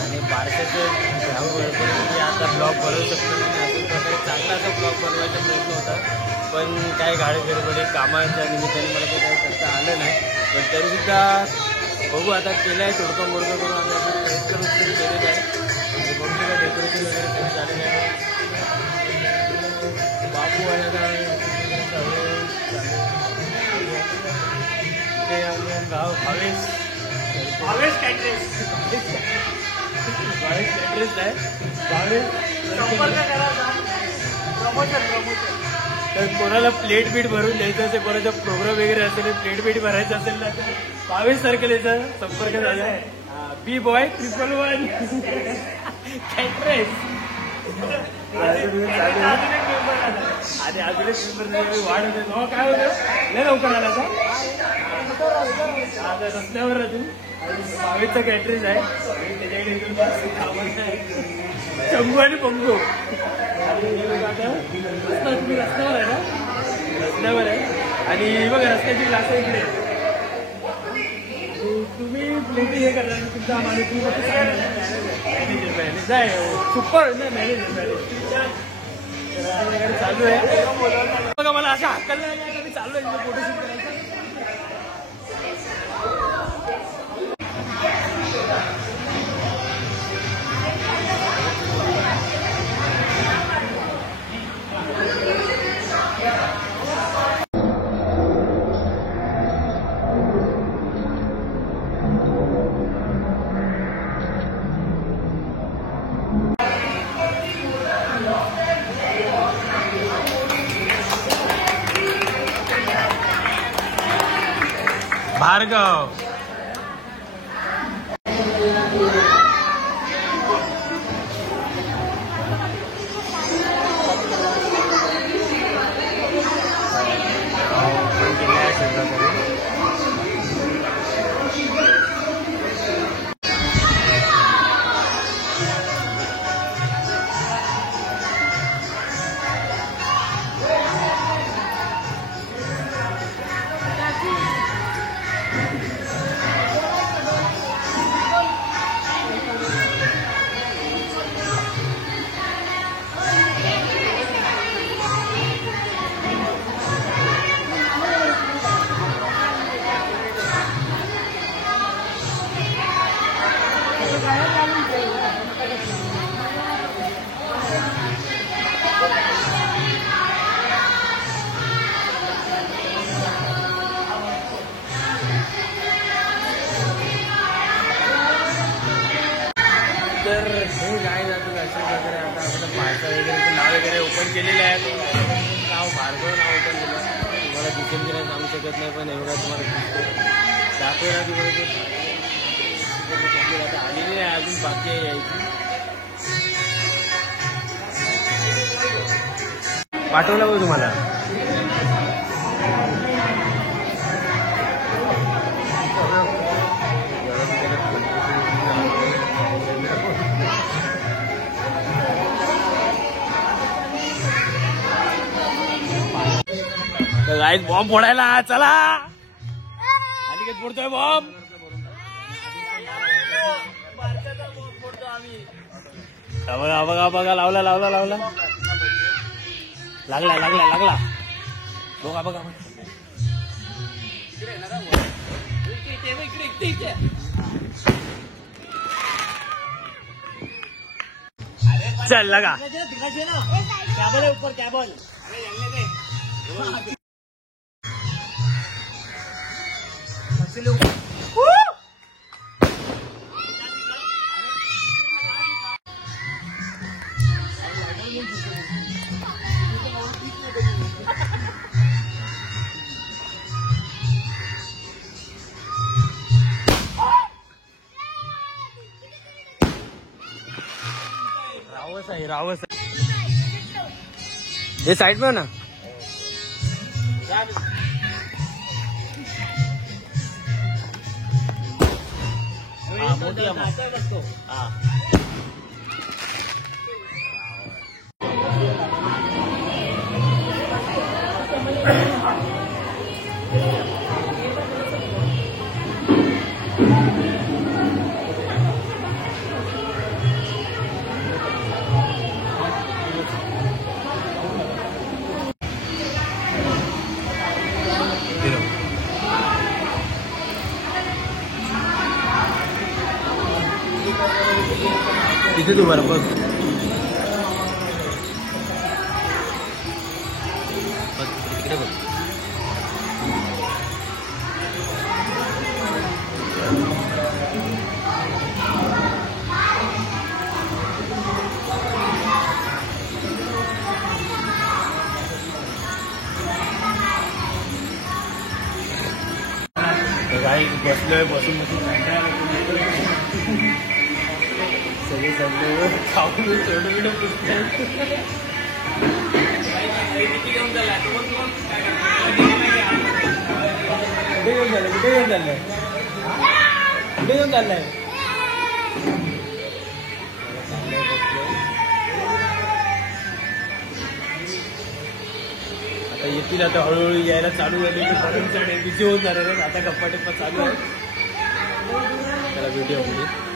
आणि बारशाचं ग्राउंड आता ब्लॉग बनवू शकतो आणि अशा प्रकारे चांगला असा ब्लॉग बनवायचा प्रयत्न होता, पण काय गाडी गडबडी कामाच्या निमित्ताने मला काही करता आलं नाही. पण तरीसुद्धा बघू आता केलं आहे, थोडंफार मोडकं करून आम्ही आपण प्रयत्न वगैरे केलेलं आहे आणि बघू का डेकोरेशन वगैरे खूप झालेलं आहे. बापू आहे गाव भावेश कॅटरेस आहे. तर कोणाला प्लेट बीट भरून द्यायचं असेल, कोणाचा प्रोग्राम वगैरे असेल, प्लेट बीट भरायचं असेल ना, 22 तारखेला संपर्क झाला. बी बॉय 111 कॅटरेस आणि अजून एक मेंबर वाढ होते. काय होतं नाही लवकर आला आता रस्त्यावर अजून 22चा कॅटरेज आहे. त्याच्याकडे शंभू आणि पंगू तुम्ही रस्त्यावर आहे ना, रस्त्यावर आहे आणि बघा रस्त्याची क्लास इकडे. तुम्ही प्लेटी हे करणार तुमचा माणूस मॅनेजर जाय सुपर नाही मॅनेजर चालू आहे बघा. मला अशा हक्कल नाही मी चालू आहे फोटोशूट करायचं. भार्गव तर हे काय जातं अशा प्रकारे आता आपलं पार्सल वगैरे नाव वगैरे ओपन केलेलं आहे. नाव भार्गव नाव ओपन केलं. तुम्हाला दिसेल की नाही सांगू शकत नाही, पण एवढा तुम्हाला दिसतो दाखवला की बरोबर आता आलेली नाही अजून, बाकी आहे यायची. पाठवलं बघ तुम्हाला. गाईस बॉम्ब फोडायला चला. आणि काय फोडतोय बॉम्ब. बघा बघा बघा लावला लावला लावला लागला लागला लागला बघा बघा. चल लगा कॅबल है ऊपर कॅबल. रावस आहे रावस ये साइड में हो ना. मोदी तिथे तू बरं बघ. तिकडे बघ. काही बसलोय बसून सगळे जमले खाऊन थोडं बिडं पुसतोय. कुठे घेऊन चाललंय कुठे घेऊन चाललंय कुठे घेऊन चाललंय. आता येतील आता हळूहळू यायला चालू झाले की बिझी होत जाणार. आता गप्पा टेप्पा चालू आहे. त्याला व्हिडिओ मध्ये